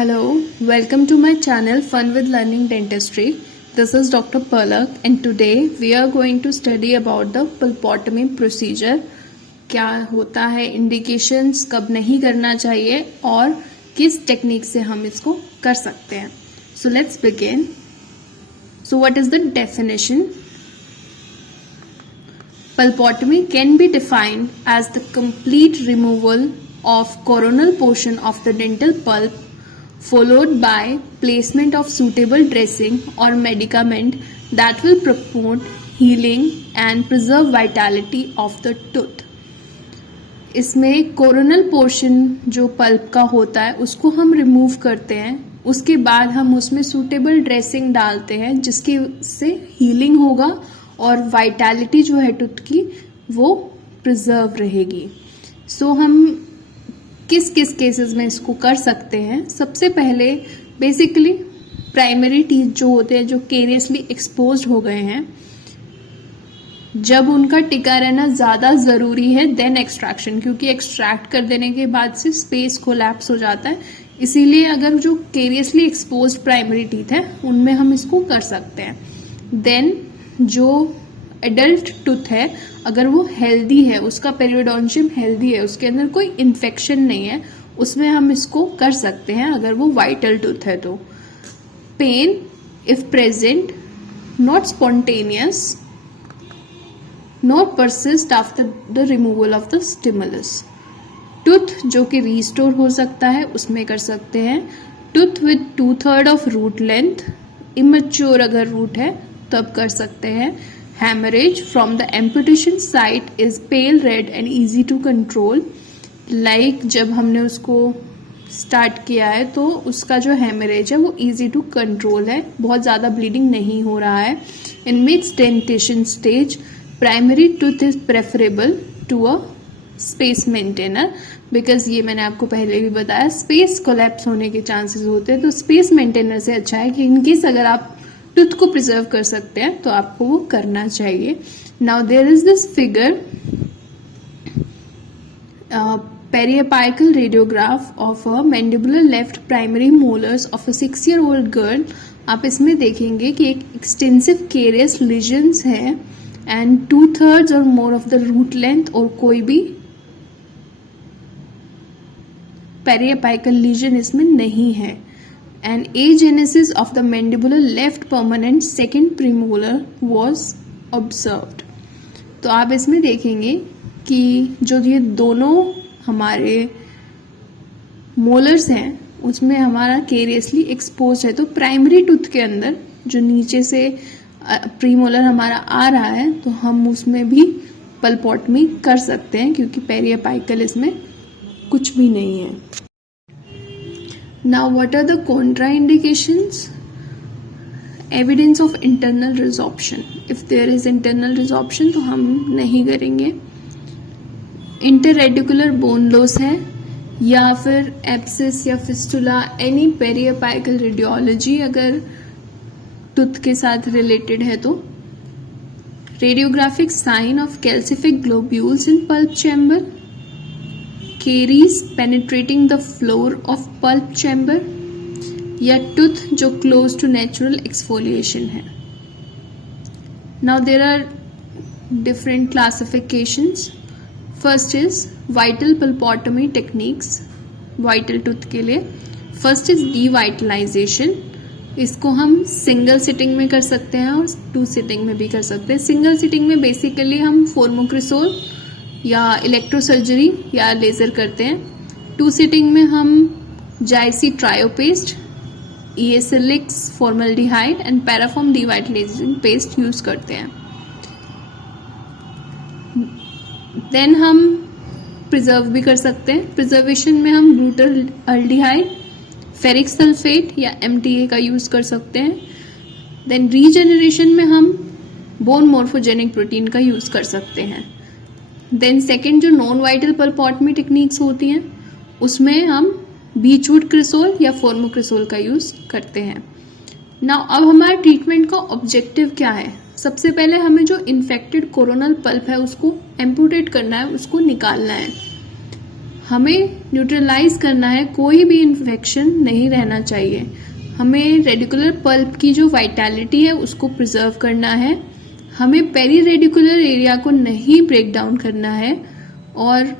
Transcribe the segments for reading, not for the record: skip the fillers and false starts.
Hello, welcome to my channel Fun with Learning Dentistry. This is Dr. Palak and today we are going to study about the pulpotomy procedure. क्या होता है, indications कब नहीं करना चाहिए और किस टेक्निक से हम इसको कर सकते हैं. So let's begin. So what is the definition? Pulpotomy can be defined as the complete removal of coronal portion of the dental pulp followed by placement of suitable dressing or medicament that will promote healing and preserve vitality of the tooth. इसमें coronal portion जो pulp का होता है उसको हम remove करते हैं. उसके बाद हम उसमें सूटेबल ड्रेसिंग डालते हैं जिसकी से हीलिंग होगा और वाइटैलिटी जो है टूथ की वो प्रिजर्व रहेगी. सो हम किस किस केसेस में इसको कर सकते हैं. सबसे पहले बेसिकली प्राइमरी टीथ जो होते हैं जो केरियसली एक्सपोज्ड हो गए हैं, जब उनका टिका रहना ज़्यादा ज़रूरी है देन एक्सट्रैक्शन, क्योंकि एक्सट्रैक्ट कर देने के बाद से स्पेस कोलैप्स हो जाता है. इसीलिए अगर जो केरियसली एक्सपोज्ड प्राइमरी टीथ है उनमें हम इसको कर सकते हैं. देन जो एडल्ट टूथ है अगर वो हेल्दी है, उसका पेरियोडोंशियम हेल्दी है, उसके अंदर कोई इन्फेक्शन नहीं है, उसमें हम इसको कर सकते हैं अगर वो वाइटल टूथ है तो. Pen if present not spontaneous not persist after the removal of the stimulus. Tooth जो कि रिस्टोर हो सकता है उसमें कर सकते हैं. Tooth with 2/3 of root length, immature अगर रूट है तब कर सकते हैं. Hemorrhage from the amputation site is pale red and easy to control. Like जब हमने उसको स्टार्ट किया है तो उसका जो हेमरेज है वो easy to control है, बहुत ज़्यादा ब्लीडिंग नहीं हो रहा है. In mixed dentition stage, primary tooth is preferable to a space maintainer because ये मैंने आपको पहले भी बताया स्पेस कोलैप्स होने के चांसेस होते हैं. तो स्पेस मेंटेनर से अच्छा है कि इनकेस अगर आप टूथ को प्रिजर्व कर सकते हैं तो आपको वो करना चाहिए. Now there is this figure periapical radiograph of a mandibular left primary molars of a 6-year-old girl. आप इसमें देखेंगे कि एक एक्सटेंसिव केरियस लीजन्स है and 2/3 or more of the root length और कोई भी पेरिएपाइकल लीजन इसमें नहीं है. And agenesis of the mandibular left permanent second premolar was observed. तो आप इसमें देखेंगे कि जो ये दोनों हमारे मोलर्स हैं उसमें हमारा केरियसली एक्सपोज है. तो प्राइमरी टूथ के अंदर जो नीचे से प्रीमोलर हमारा आ रहा है तो हम उसमें भी पल्पोटमी कर सकते हैं क्योंकि पेरिएपाइकल इसमें कुछ भी नहीं है. Now what are the contraindications? Evidence of internal resorption. If there is internal resorption तो हम नहीं करेंगे. Interradicular bone loss है या फिर एब्सिस या फिस्टुला, एनी पेरिएपाइकल रेडियोलॉजी अगर टूथ के साथ रिलेटेड है तो. Radiographic sign of calcific globules in pulp chamber, caries penetrating the floor of pulp chamber या tooth जो close to natural exfoliation है. Now there are different classifications. First is vital pulpotomy techniques vital tooth के लिए. First is devitalization. इसको हम single sitting में कर सकते हैं और 2 सिटिंग में भी कर सकते हैं. सिंगल सिटिंग में बेसिकली हम फोर्मोक्रिसोल या इलेक्ट्रोसर्जरी या लेज़र करते हैं. 2 सिटिंग में हम जाइसी ट्रायोपेस्ट, ईएसएलिक्स फॉर्मल्डिहाइड एंड पैराफॉर्म डिवाइटलाइजिंग पेस्ट यूज करते हैं. देन हम प्रिजर्व भी कर सकते हैं. प्रिजर्वेशन में हम ग्लूटाल्डिहाइड, फेरिक सल्फेट या एमटीए का यूज कर सकते हैं. देन रीजेनरेशन में हम बोन मोर्फोजेनिक प्रोटीन का यूज कर सकते हैं. देन सेकेंड जो नॉन वाइटल पल्पोटमी टेक्निक्स होती हैं उसमें हम बीचवुड क्रिसोल या फोर्मोक्रिसोल का यूज करते हैं. नाउ अब हमारे ट्रीटमेंट का ऑब्जेक्टिव क्या है? सबसे पहले हमें जो इन्फेक्टेड कोरोनल पल्प है उसको एम्पुटेट करना है, उसको निकालना है. हमें न्यूट्रलाइज करना है, कोई भी इन्फेक्शन नहीं रहना चाहिए। हमें रेडिकुलर पल्प की जो वाइटैलिटी है उसको प्रिजर्व करना है। हमें पेरी रेडिकुलर एरिया को नहीं ब्रेक डाउन करना है और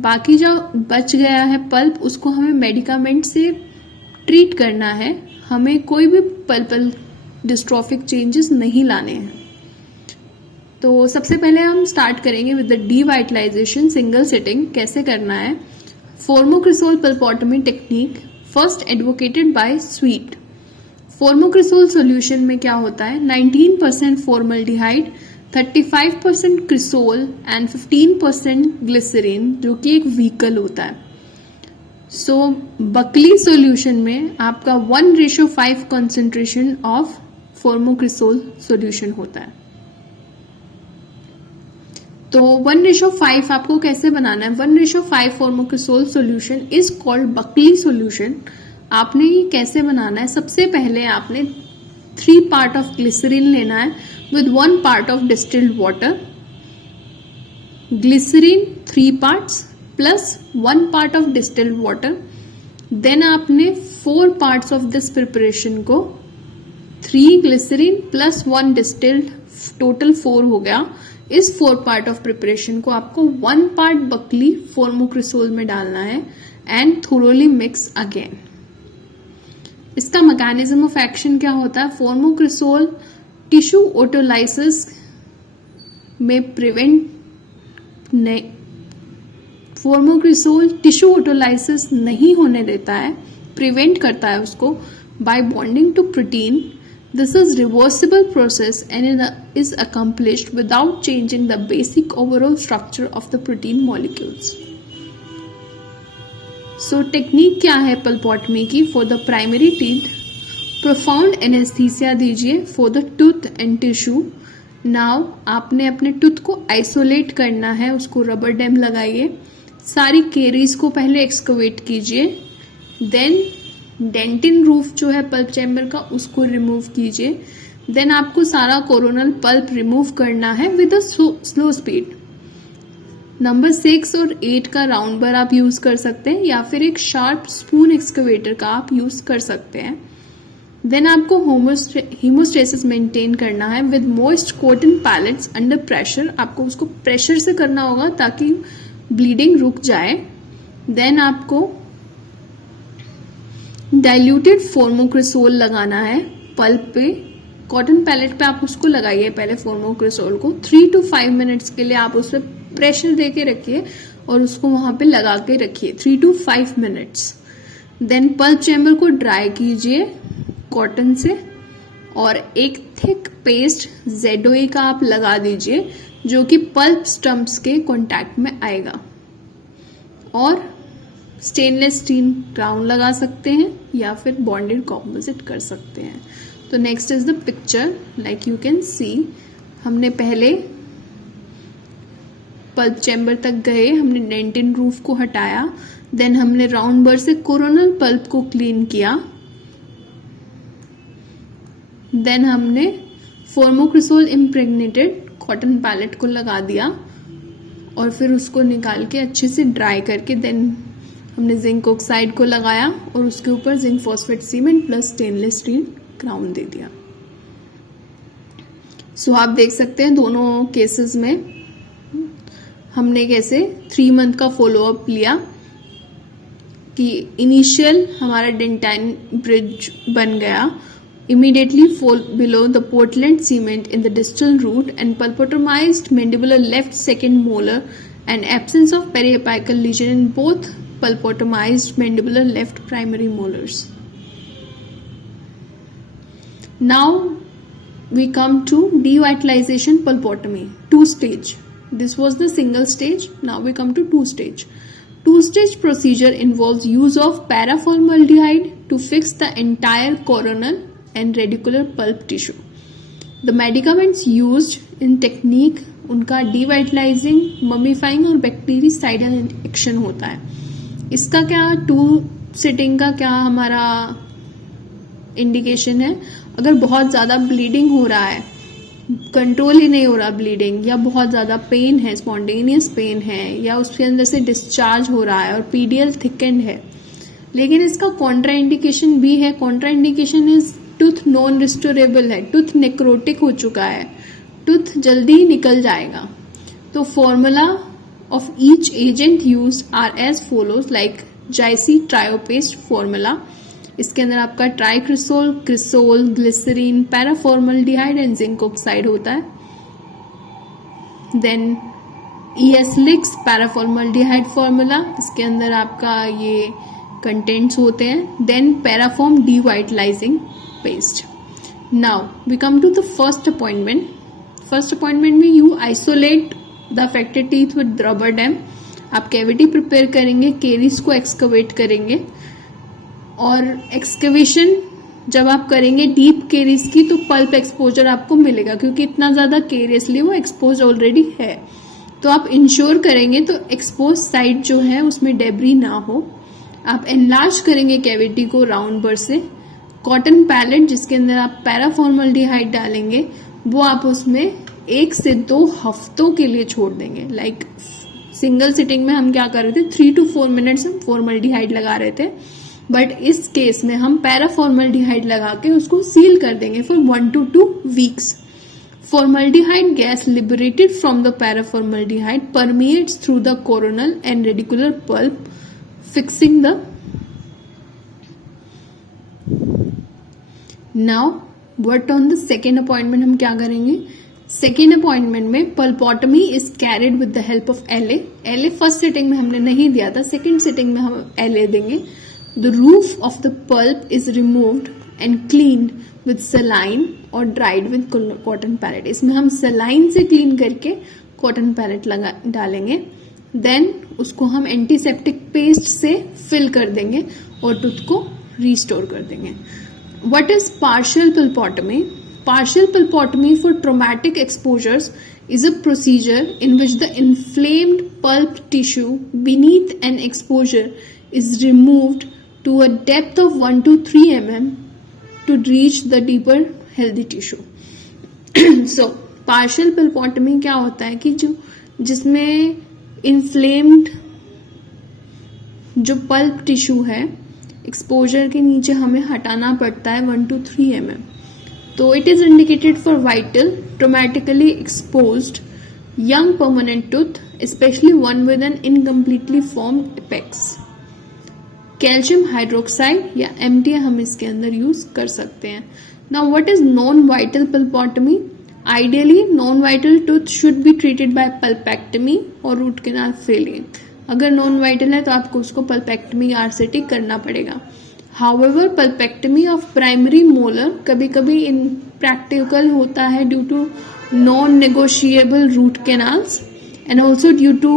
बाकी जो बच गया है पल्प उसको हमें मेडिकामेंट से ट्रीट करना है। हमें कोई भी पल्पल डिस्ट्रॉफिक चेंजेस नहीं लाने हैं। तो सबसे पहले हम स्टार्ट करेंगे with the devitalization single sitting. कैसे करना है? Formocresol pulpotomy technique first advocated by Sweet. Formocresol solution में क्या होता है? 19% फॉर्मल्डिहाइड, 35% क्रिसोल एंड 15% ग्लिसरीन, जो कि एक व्हीकल होता है। सो बकली सॉल्यूशन में आपका 1:5 कंसंट्रेशन ऑफ फोर्मोक्रिसोल सॉल्यूशन होता है। तो 1:5 आपको कैसे बनाना है? 1:5 formocresol solution is called Buckley solution. आपने ये कैसे बनाना है? सबसे पहले आपने 3 पार्ट ऑफ ग्लिसरीन लेना है with 1 part of distilled water, glycerin 3 parts plus 1 part of distilled water. Then आपने 4 parts of this preparation को 3 glycerin plus 1 distilled, total 4 हो गया। इस 4 part of preparation को आपको 1 part बकली फोर्मोक्रिसोल में डालना है and thoroughly mix again। इसका मैकेनिज्म ऑफ एक्शन क्या होता है? फोर्मोक्रिसोल टिश्यू ऑटोलाइसिस में फोर्मोक्रिसोल टिश्यू ऑटोलाइसिस नहीं होने देता है, प्रिवेंट करता है उसको by bonding to protein. This is reversible process and is accomplished without changing the basic overall structure of the protein molecules. So technique क्या है पल्पोटमी की? For the primary teeth profound anaesthesia दीजिए for the tooth and tissue. Now आपने अपने tooth को isolate करना है, उसको रबर डैम लगाइए। सारी केरीज को पहले एक्सकवेट कीजिए, देन डेंटिन रूफ जो है पल्प चैम्बर का उसको रिमूव कीजिए। देन आपको सारा कोरोनल पल्प रिमूव करना है with a slow speed. Number 6 और 8 का राउंड बर आप यूज कर सकते हैं या फिर एक शार्प स्पून एक्सकवेटर का आप यूज कर सकते हैं। देन आपको हीमोस्टेसिस मेंटेन करना है with moist cotton pellets under pressure. आपको उसको प्रेशर से करना होगा ताकि ब्लीडिंग रुक जाए। देन आपको डाइल्यूटेड फोर्मोक्रिसोल लगाना है पल्प पे। कॉटन पैलेट पे आप उसको लगाइए पहले फोर्मोक्रिसोल को। 3 to 5 मिनट्स के लिए आप उस पर प्रेशर दे के रखिए और उसको वहां पे लगा के रखिए 3 to 5 minutes. Then pulp chamber को ड्राई कीजिए कॉटन से और एक थिक पेस्ट ZOE का आप लगा दीजिए जो कि पल्प स्टम्प्स के कांटेक्ट में आएगा। और स्टेनलेस स्टील क्राउन लगा सकते हैं या फिर बॉन्डेड कॉम्पोजिट कर सकते हैं। तो next is the picture. Like you can see, हमने पहले पल्प चैम्बर तक गए, हमने डेंटिन रूफ को हटाया, देन हमने राउंड बर से कोरोनल पल्प को क्लीन किया, देन हमने फोर्मोक्रिसोल इम्प्रेग्नेटेड कॉटन पैलेट को लगा दिया और फिर उसको निकाल के अच्छे से ड्राई करके देन हमने जिंक ऑक्साइड को लगाया और उसके ऊपर zinc phosphate cement plus stainless steel crown दे दिया। सो आप देख सकते हैं दोनों केसेस में हमने कैसे 3 मंथ का फॉलोअप लिया कि इनिशियल हमारा डेंटाइन ब्रिज बन गया, immediately fall below the Portland cement in the distal root and pulpotomized mandibular left second molar and absence of periapical lesion in both pulpotomized mandibular left primary molars. Now we come to devitalization pulpotomy, 2-stage. This was the single stage. Now we come to 2-stage. 2-stage procedure involves use of paraformaldehyde to fix the entire coronal and radicular pulp tissue. The medicaments used in technique उनका डिवाइटलाइजिंग, ममीफाइंग और bactericidal action होता है। इसका क्या 2 sitting का क्या हमारा indication है? अगर बहुत ज़्यादा ब्लीडिंग हो रहा है, कंट्रोल ही नहीं हो रहा ब्लीडिंग, या बहुत ज़्यादा पेन है, स्पॉन्टेनियस पेन है, या उसके अंदर से डिस्चार्ज हो रहा है और पीडीएल थिकेंड है, लेकिन इसका कॉन्ट्रा इंडिकेशन भी है. Contra indication is tooth non restorable है, टूथ नेक्रोटिक हो चुका है, टूथ जल्दी ही निकल जाएगा. तो formula of each agent use are as follows, like Gysi triopaste formula. इसके अंदर आपका tricresol, cresol, glycerine, paraformaldehyde and zinc oxide होता है. देन ESLIX पैराफॉर्मल्डिहाइड फॉर्मूला, इसके अंदर आपका ये कंटेंट्स होते हैं. Then paraform devitalizing paste. Now we come to the first appointment. First appointment में you isolate the affected teeth with rubber dam. आप कैविटी प्रिपेयर करेंगे, केरीज को एक्सकवेट करेंगे, और एक्सकवेशन जब आप करेंगे डीप केरीज की तो पल्प एक्सपोजर आपको मिलेगा, क्योंकि इतना ज्यादा केरियसली वो एक्सपोज ऑलरेडी है. तो आप इंश्योर करेंगे तो एक्सपोज साइड जो है उसमें डेब्री ना हो. आप एनलार्ज करेंगे कैविटी को राउंड बर से. कॉटन पैलेट जिसके अंदर आप पैराफॉर्मल्डिहाइड डालेंगे वो आप उसमें 1 से 2 हफ्तों के लिए छोड़ देंगे. लाइक सिंगल सिटिंग में हम क्या कर रहे थे, 3 to 4 मिनट्स हम फॉर्मल्डिहाइड लगा रहे थे, बट इस केस में हम पैराफॉर्मल्डिहाइड लगा के उसको सील कर देंगे for 1 to 2 weeks. Formaldehyde gas liberated from the paraformaldehyde permeates through the coronal and radicular pulp, fixing the. Now, what on the second appointment हम क्या करेंगे? Second appointment में pulpotomy is carried with the help of LA. LA first sitting में हमने नहीं दिया था, second sitting में हम LA देंगे. The roof of the pulp is removed and cleaned with saline और ड्राइड विद कॉटन पैलेट. इसमें हम सलाइन से क्लीन करके कॉटन पैलेट लगा डालेंगे. देन उसको हम एंटीसेप्टिक पेस्ट से फिल कर देंगे और टूथ को रिस्टोर कर देंगे. What is partial pulpotomy? Partial pulpotomy for traumatic exposures is a procedure in which the inflamed pulp tissue beneath an exposure is removed to a depth of 1 to 3 mm to reach the deeper healthy tissue. So partial pulpotomy क्या होता है कि जिसमें inflamed जो pulp tissue है exposure के नीचे हमें हटाना पड़ता है 1 to 3 mm. तो it is indicated for vital, traumatically exposed young permanent tooth, especially one with an incompletely formed apex. Calcium hydroxide या MTA हम इसके अंदर यूज कर सकते हैं. Now what is non vital pulpotomy? Ideally non vital tooth should be treated by pulpectomy or root canal failure. अगर non vital है तो आपको उसको पल्पेक्टमी RCT करना पड़ेगा. However pulpectomy of primary molar कभी कभी इन प्रैक्टिकल होता है due to non negotiable root canals and also due to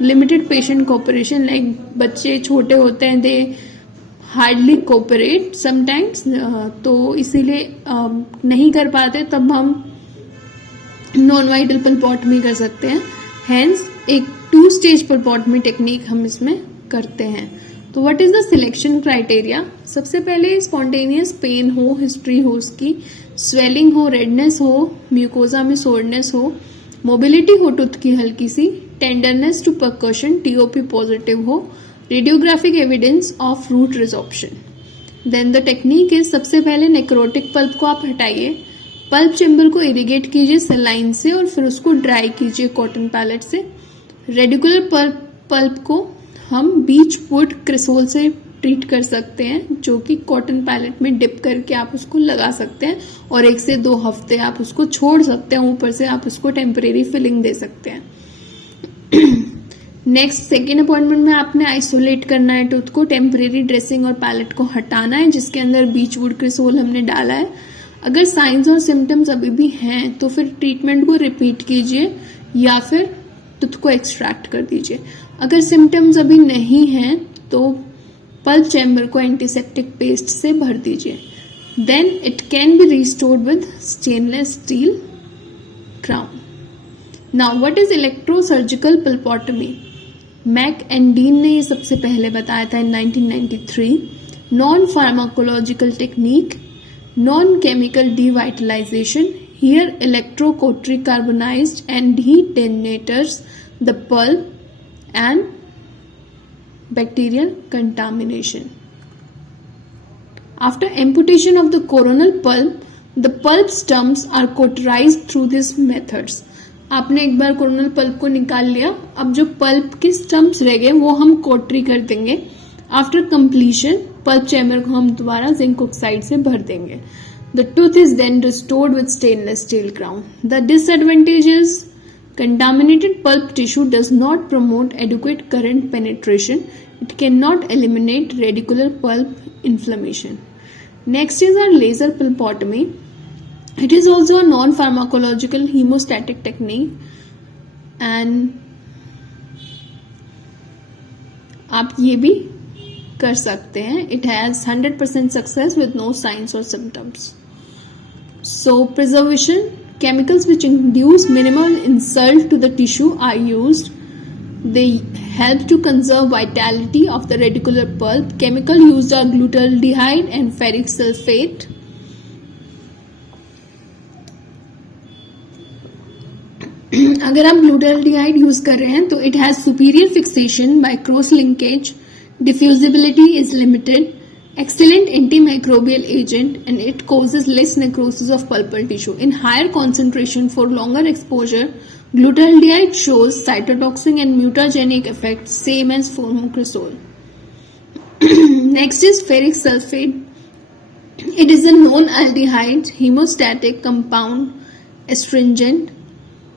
limited patient cooperation. Like बच्चे छोटे होते हैं, दे हार्डली कोऑपरेट समटाइम्स, तो इसीलिए नहीं कर पाते, तब हम नॉन वाइटल पल्पोटमी कर सकते हैं. हेंस एक 2 स्टेज पल्पोटमी टेक्निक हम इसमें करते हैं. तो what is the selection criteria? सबसे पहले स्पॉन्टेनियस पेन हो, हिस्ट्री हो उसकी, स्वेलिंग हो, रेडनेस हो, म्यूकोजा में सोरनेस हो, मोबिलिटी हो टूथ की हल्की सी, tenderness to percussion, TOP positive हो, radiographic evidence of root resorption. Then the technique is, सबसे पहले नेक्रोटिक पल्प को आप हटाइए, पल्प चेम्बर को इरिगेट कीजिए सलाइन से और फिर उसको ड्राई कीजिए कॉटन पैलेट से. रेडिकुलर पल्प को हम बीच वुड क्रिसोल से ट्रीट कर सकते हैं, जो कि कॉटन पैलेट में डिप करके आप उसको लगा सकते हैं और 1 से 2 हफ्ते आप उसको छोड़ सकते हैं. ऊपर से आप उसको टेम्परेरी फिलिंग दे सकते हैं. नेक्स्ट सेकेंड अपॉइंटमेंट में आपने आइसोलेट करना है टूथ को, टेम्परेरी ड्रेसिंग और पैलेट को हटाना है जिसके अंदर बीच वुड क्रिसोल हमने डाला है. अगर साइंस और सिम्टम्स अभी भी हैं तो फिर ट्रीटमेंट को रिपीट कीजिए या फिर टूथ को एक्सट्रैक्ट कर दीजिए. अगर सिम्टम्स अभी नहीं हैं तो पल्प चैम्बर को एंटीसेप्टिक पेस्ट से भर दीजिए. Then it can be restored with stainless steel crown. Now what is electrosurgical pulpotomy? Mack and Dean ने ये सबसे पहले बताया था in 1993. Non pharmacological technique, non chemical devitalization Here electrocautery carbonized and detonators the pulp and bacterial contamination. After amputation of the coronal pulp, the pulp stumps are cauterized through these methods. आपने एक बार coronal pulp को निकाल लिया, अब जो pulp के stumps रह गए वो हम कॉटरी कर देंगे. आफ्टर कंप्लीशन पल्प चैम्बर को हम दोबारा जिंक ऑक्साइड से भर देंगे. The tooth is then restored with stainless steel crown. The disadvantage is contaminated pulp tissue does not promote adequate current penetration. It cannot eliminate radicular pulp inflammation. Next is our laser pulpotomy. It is also a non-pharmacological hemostatic technique and आप ये भी कर सकते हैं. It has 100% success with no signs or symptoms. So preservation, chemicals which induce minimal insult to the tissue are used. They help to conserve vitality of the radicular pulp. Chemical used are glutaldehyde and ferric sulfate. अगर आप ग्लूटाल्डिहाइड use कर रहे हैं तो it has superior fixation by cross linkage, diffusibility is limited, excellent antimicrobial agent, and it causes less necrosis of pulpal tissue. In higher concentration for longer exposure, glutaldehyde shows cytotoxic and mutagenic effects same as formocresol. Next is ferric sulfate. It is a non-aldehyde hemostatic compound, astringent,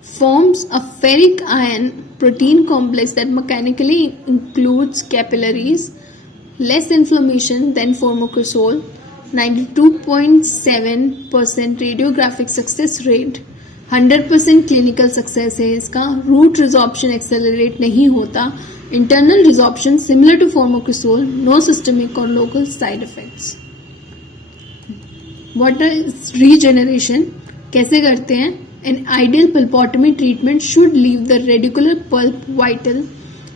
forms a ferric ion protein complex that mechanically includes capillaries. Less inflammation than formocresol. 92.7% radiographic success rate. 100% clinical success है इसका. Root resorption accelerate नहीं होता. Internal resorption similar to formocresol. No systemic or local side effects. What is regeneration? कैसे करते हैं? An ideal pulpotomy treatment should leave the radicular pulp vital,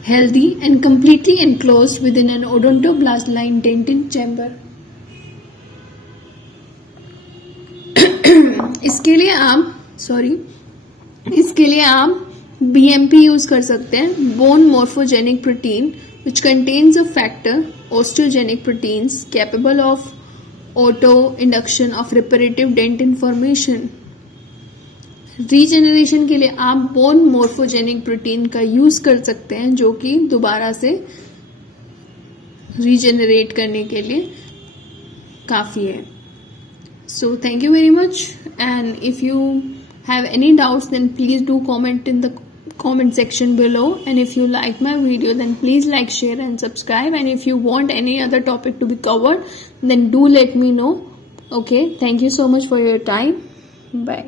healthy and completely enclosed within an odontoblast lined dentin chamber. इसके लिए आप BMP use कर सकते हैं, bone morphogenic protein, which contains a factor osteogenic proteins capable of auto induction of reparative dentin formation. Regeneration के लिए आप bone मोर्फोजेनिक protein का यूज कर सकते हैं जो कि दोबारा से रीजेनरेट करने के लिए काफ़ी है. So thank you very much, and if you have any doubts then please do comment in the comment section below, and if you like my video then please like, share and subscribe, and if you want any other topic to be covered then do let me know. Okay, thank you so much for your time. Bye.